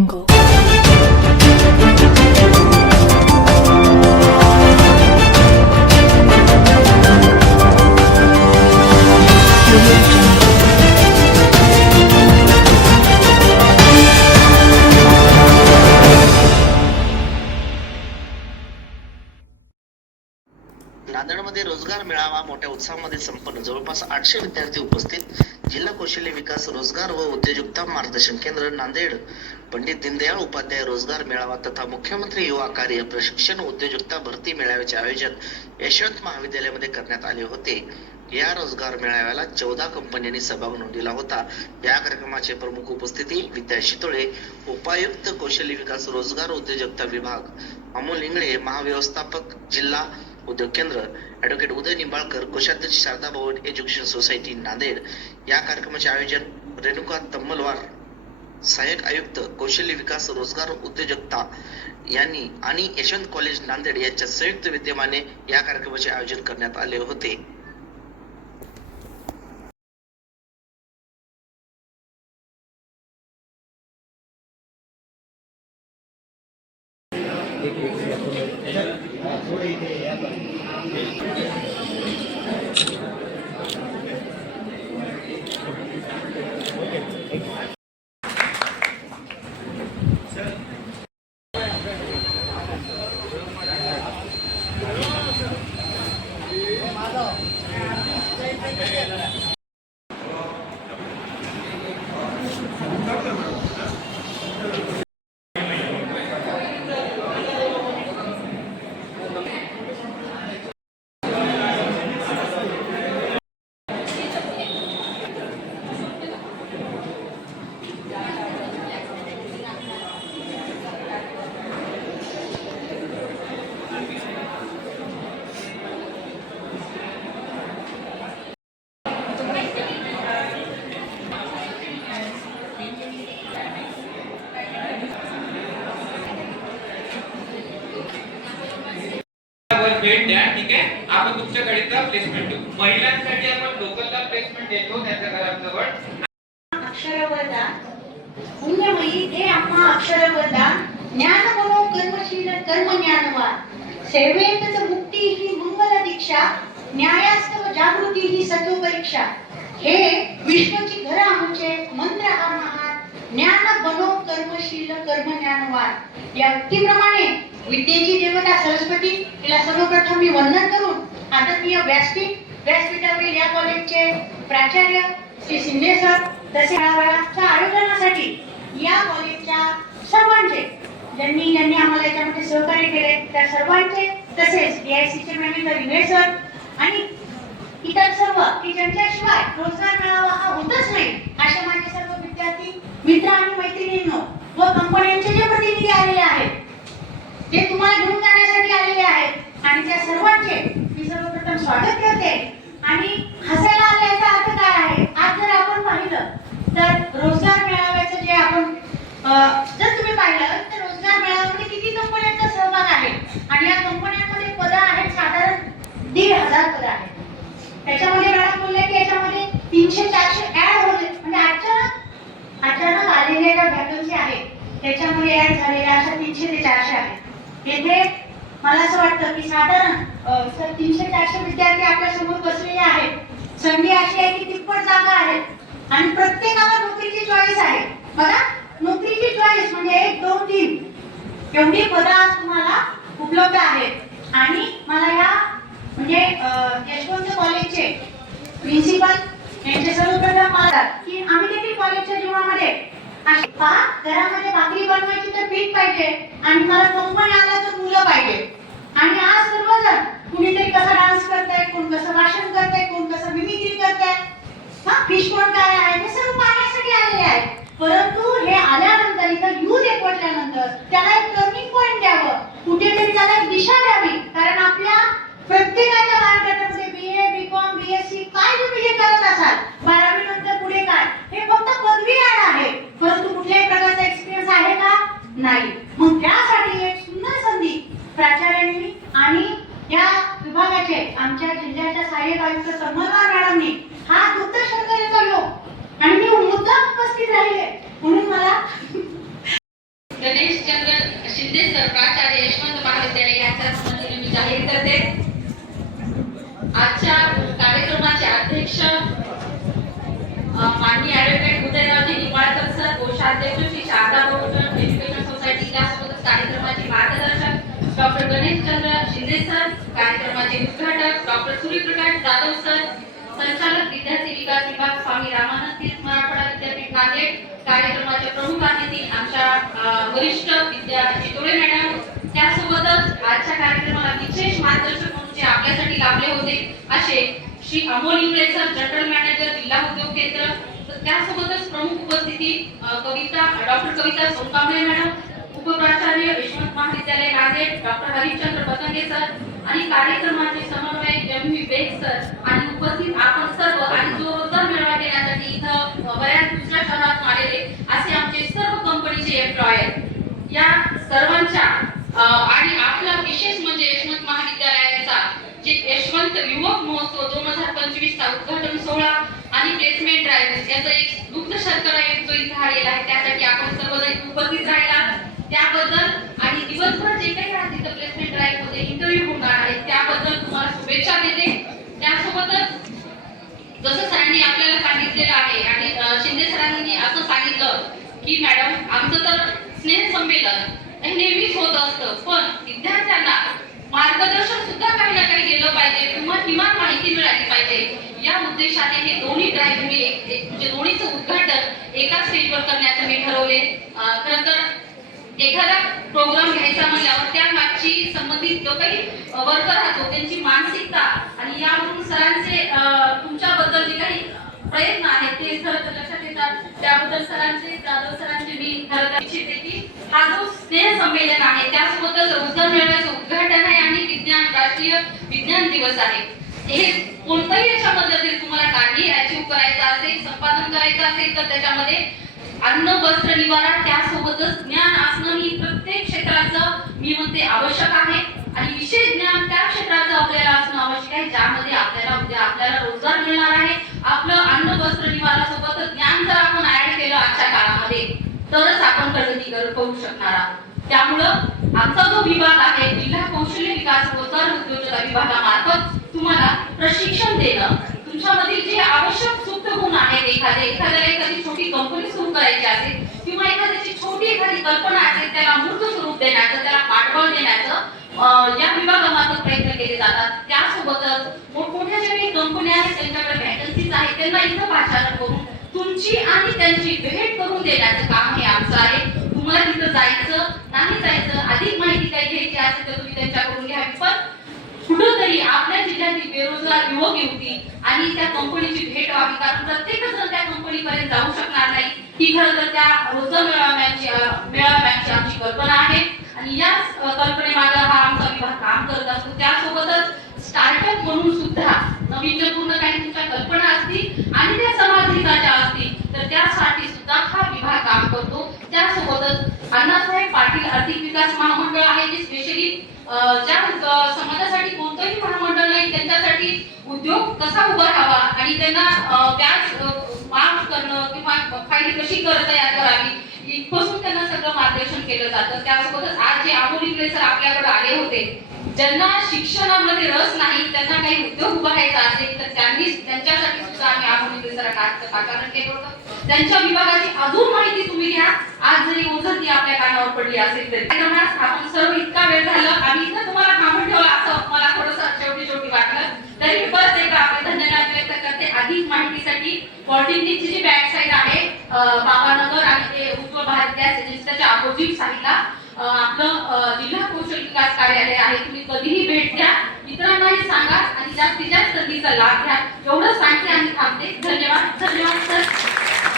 Angle. नांदेडमध्ये रोजगार मेळावा मोठ्या उत्साहामध्ये संपन्न. जवळपास आठशे विद्यार्थी उपस्थित. जिल्हा कौशल्य विकास रोजगार व उद्योजकता मार्गदर्शन केंद्र नांदेड. पंडित दीनदयाळ उपाध्याय रोजगार मेळावा तथा मुख्यमंत्री युवा कार्य प्रशिक्षण उद्योजकता भरती मेळाव्याचे आयोजन यशवंत महाविद्यालयामध्ये करण्यात आले होते. या रोजगार मेळाव्याला चौदा कंपन्यांनी सहभाग नोंदविला होता. या कार्यक्रमाचे प्रमुख उपस्थिती विद्या शितोळे उपायुक्त कौशल्य विकास रोजगार उद्योजकता विभाग. अमोल इंगळे महाव्यवस्थापक जिल्हा उद्योग केंद्र ऍडव्होकेट उदय निंबाळकर कोशाध्यक्ष शारदा भवन एज्युकेशन सोसायटी नांदेड. या कार्यक्रमाचे आयोजन रेणुका तम्मलवार सहाय्यक आयुक्त कौशल्य विकास रोजगार उद्योजकता यांनी आणि यशवंत कॉलेज नांदेड यांच्या संयुक्त विद्यमाने या कार्यक्रमाचे आयोजन करण्यात आले होते. 3D. प्लेसमेंट द्या ठीक आहे? आपण तुमच्याकडे प्लेसमेंट देऊ. महिलांसाठी आपण लोकलला प्लेसमेंट देतो त्यांच्या घराजवळ. अक्षरवरदान पुण्यमयी हे आम्हा अक्षरवरदान ज्ञान मनो कर्मशील कर्म ज्ञानवान सेवेतच मुक्ती ही मंगल दीक्षा. न्यायास्तव जागृती ही सत्व परीक्षा. हे विष्णूची घर आमचे मंत्र हा महा ज्ञान बनो कर्मशील कर्म ज्ञानवान या उक्तीप्रमाणे विद्येची देवता सरस्वती तिला सर्वप्रथम मी वंदन करून आदरणीय व्यासपीठ व्यासपीठावरील या कॉलेजचे प्राचार्य श्री शिंदे सर तसे मेळाव्याच्या आयोजनासाठी या कॉलेजच्या सर्वांचे ज्यांनी ज्यांनी आम्हाला याच्यामध्ये सहकार्य केले त्या सर्वांचे तसेच डी आय सीचे मॅनेजर इंगळे सर आणि इतर सर्व की ज्यांच्याशिवाय रोजगार मिळावा हा होतच नाही अशा माझे सर्व विद्यार्थी मित्र आणि मैत्रिणींनो व कंपन्यांचे जे प्रतिनिधी आलेले आहेत ते तुम्हाला घेऊन जाण्यासाठी आलेले आहेत आणि त्या सर्वांचे मी सर्वप्रथम स्वागत करते. आणि हसायला आल्याचा अर्थ काय आहे? आज जर आपण पाहिलं तर रोजगार मेळाव्याचं जे आपण जर तुम्ही पाहिलं तर रोजगार मेळाव्यामध्ये किती कंपन्यांचा सहभाग आहे आणि या कंपन्यांमध्ये पदं आहेत साधारण दीड हजार पदं आहेत त्याच्यामध्ये मॅडम बोलले की याच्यामध्ये तीनशे चारशे ऍड होते. म्हणजे अचानक अचानक आलेल्या ज्या व्हॅकन्सी आहेत त्याच्यामध्ये ऍड झालेल्या अशा तीनशे ते चारशे आहेत. येथे मला असं वाटतं की साधारण सर तीनशे चारशे विद्यार्थी आपल्यासमोर बसलेले आहेत. संधी अशी आहे की तिप्पट जागा आहेत. आणि प्रत्येकाला नोकरीची चॉईस आहे. बघा नोकरीची चॉईस म्हणजे एक दोन तीन. एवढी पदं आज तुम्हाला उपलब्ध आहेत. आणि मला या म्हणजे यशवंत कॉलेजचे प्रिन्सिपल यांचे सर्वप्रथम पाहतात की आम्ही देखील कॉलेजच्या जीवनामध्ये पहा घरामध्ये भाकरी बनवायची तर पीठ पाहिजे आणि मला कंपनी आला तर मुलं पाहिजे. आणि आज सर्वजण कुणीतरी कसा डान्स करताय कोण कसं भाषण करताय कोण कसं मिमिक्री करताय हा फिश कोण काय आहे? हे सर्व पाहण्यासाठी आलेले आहे परंतु हे आल्यानंतर इथं युथ एकवटल्यानंतर त्याला एक टर्निंग पॉईंट द्यावं. कुठेतरी त्याला एक दिशा द्यावी. प्रत्येकाच्या बायोडाटामध्ये B A B com B S C काय तुम्ही हे करत असाल? बारावी नंतर पुढे काय? हे फक्त पदवी ऍड आहे. परंतु कुठल्याही प्रकारचा एक्सपिरियन्स आहे का? नाही. मग त्यासाठी एक सुंदर संधी प्राचार्यांनी आणि या विभागाचे आमच्या जिल्ह्याच्या सहाय्यक आयुक्त कमलवार मॅडमनी हा दुग्ध शर्करेचा योग. आणि मी मुद्दा उपस्थित राहिले म्हणून मला गणेशचंद्र शिंदे सर प्राचार्य यशवंत कार्यक्रमाचे मार्गदर्शक डॉक्टर गणेशचंद्र शिंदे सर कार्यक्रमाचे उद्घाटक डॉक्टर सूर्यप्रकाश जाधव सर संचालक विद्यार्थी विकास विभाग स्वामी रामानंद तीर्थ मराठवाडा विद्यापीठ नांदेड कार्यक्रमाचे प्रमुख अतिथी आमच्या वरिष्ठ विद्या चितोळे मॅडम. त्यासोबतच आजच्या कार्यक्रमाला विशेष मार्गदर्शक म्हणून जे आपल्यासाठी लाभले होते असे Shri Amol Ingale sir general manager जिल्हा उद्योग केंद्र. त्यासोबतच प्रमुख उपस्थिती कविता डॉक्टर कविता सोनकांबळे मॅडम. उपप्राचार्य यशवंत महाविद्यालय नांदेड डॉक्टर हरिश्चंद्र पतंगे सर आणि कार्यक्रमाचे समन्वयक एम व्ही बेग सर आणि उपस्थित आपण सर्व आणि जो रोजगार मेळावा घेण्यासाठी इथं बऱ्याच दुसऱ्या शहरातून आलेले असे आमचे सर्व कंपनीचे एम्प्लॉयर या सर्वांच्या आणि आपला विशेष म्हणजे यशवंत महाविद्यालयाचा जे यशवंत युवक महोत्सव दोन हजार पंचवीस चा उद्घाटन सोहळा आणि प्लेसमेंट ड्राईव्ह याचा एक दुग्ध शर्करा जो इथे आलेला आहे. त्यासाठी आपण सर्वजण उपस्थित राहिला. त्याबद्दल आणि दिवसभर जे काही आज तिथं प्लेसमेंट ड्राईव्हमध्ये इंटरव्ह्यू होणार आहे त्याबद्दल तुम्हाला शुभेच्छा देते. त्यासोबतच जसं सरांनी आपल्याला सांगितलेलं आहे आणि शिंदे सरांनी असं सांगितलं की मॅडम आमचं तर स्नेह संमेलन हे नेहमीच होत असतं पण विद्यार्थ्यांना मार्गदर्शन सुद्धा काही ना काही गेलं पाहिजे किंवा किमान माहिती मिळाली पाहिजे. या उद्देशाने हे दोन्ही ड्राईव्ह म्हणजे दोन्हीचं उद्घाटन एका स्टेजवर करण्याचं मी ठरवले. खरं तर एखादा प्रोग्राम घ्यायचा म्हणल्यावर त्या मागची संबंधित जो काही वर्कर राहतो त्यांची मानसिकता आणि यावरून सरांचे तुमच्याबद्दल जे काही प्रयत्न आहेत ते खरं तर लक्षात येतात. त्याबद्दल सरांचे जाधव सरांचे मी खरं तर इच्छिते की हा जो स्नेह संमेलन आहे त्यासोबतच रोजगार मेळाव्याचं उद्घाटन आहे आणि विज्ञान राष्ट्रीय विज्ञान दिवस आहे. हे कोणत्याही अशा जर तुम्हाला काही अचीव करायचं असेल संपादन करायचं असेल तर त्याच्यामध्ये अन्न वस्त्र निवारा त्यासोबतच ज्ञान असणं ही प्रत्येक क्षेत्राचं मी म्हणते आवश्यक आहे. आणि विशेष ज्ञान त्या क्षेत्राचं आपल्याला असणं आवश्यक आहे ज्यामध्ये आपल्याला उद्या आपल्याला रोजगार मिळणार आहे. आपलं अन्न वस्त्र निवारा सोबत ज्ञान जर आपण ऍड केलं आजच्या काळामध्ये तरच आपण प्रगती करू शकणार आहोत. त्यामुळं आमचा जो विभाग आहे जिल्हा कौशल्य विकास रोजगार उद्योजकता विभागामार्फत तुम्हाला प्रशिक्षण देणं तुमच्यामधील जे आवश्यक सुप्त गुण आहेत एखादे कंपनी सुरू करायची असेल किंवा एखाद्याची छोटी एखादी कल्पना असेल त्याला मूर्त स्वरूप देण्याचं त्याला पाठबळ देण्याचं या विभागामार्फत प्रयत्न केले जातात त्यासोबतच मोठमोठ्या ज्या काही कंपन्या आहेत त्यांच्याकडे व्हॅकन्सीज आहेत त्यांना इथं भाषांतर करून तुमची आणि त्यांची भेट करून देण्याचं काम हे आमचं आहे. तुम्हाला तिथं जायचं नाही जायचं अधिक माहिती काही घ्यायची असेल तर तुम्ही त्यांच्याकडून कुठंतरी आपल्या जिल्ह्यातील बेरोजगार युवक युवती आणि त्या कंपनीची भेट व्हावी. कारण प्रत्येकच जण त्या कंपनीपर्यंत जाऊ शकणार नाही. ही खरं तर त्या रोजगार मेळाव्याची मेळाव्याची आमची कल्पना आहे. आणि या कल्पनेमागे हा आमचा विभाग काम करत असतो. त्यासोबतच स्टार्टअप म्हणून सुद्धा नाविन्यपूर्ण काही तुमच्या कल्पना असतील आणि त्या समाजहिताच्या असतील तर त्यासाठी सुद्धा हा विभाग काम करतो. त्यासोबतच अण्णासाहेब पाटील आर्थिक विकास महामंडळ आहे जे स्पेशली ज्या समाजासाठी कोणतंही महामंडळ नाही त्यांच्यासाठी उद्योग कसा उभा राहावा आणि त्यांना व्याज माफ करणं किंवा फायदे कशी करता या करावी इथपासून त्यांना सगळं मार्गदर्शन केलं जातं. त्यासोबतच आज जे आमोली प्रेसर आपल्याकडे आले होते ज्यांना शिक्षणामध्ये रस नाही त्यांना काही उद्योग उभारायचा असेल तर त्यांनी त्यांच्यासाठी सुद्धा आम्ही आमोली सरांना आज पाचारण केलं होतं. त्यांच्या विभागाची अजून माहिती तुम्ही घ्या. आज जरी ओझर ती आपल्या कानावर पडली असेल तरी. कार्यक्रमात आपण सर्व इतका वेळ झाला. आणि इथं तुम्हाला थांबून ठेवलं असं मला थोडंसं शेवटी शेवटी वाटलं. तरी मी परत एकदा आपले धन्यवाद व्यक्त करते. अधिक माहितीसाठी पॉलिटेक्निकची जी बॅक साईड आहे बाबानगर आणि ते उत्तर भारत गॅस एजन्सीच्या अपोजिट साईडला आपलं जिल्हा कौशल विकास कार्यालय आहे. तुम्ही कधीही भेट द्या. इतरांनाही सांगा आणि जास्तीत जास्त संधीचा लाभ घ्या. एवढं सांगते आणि थांबते. धन्यवाद. धन्यवाद सर.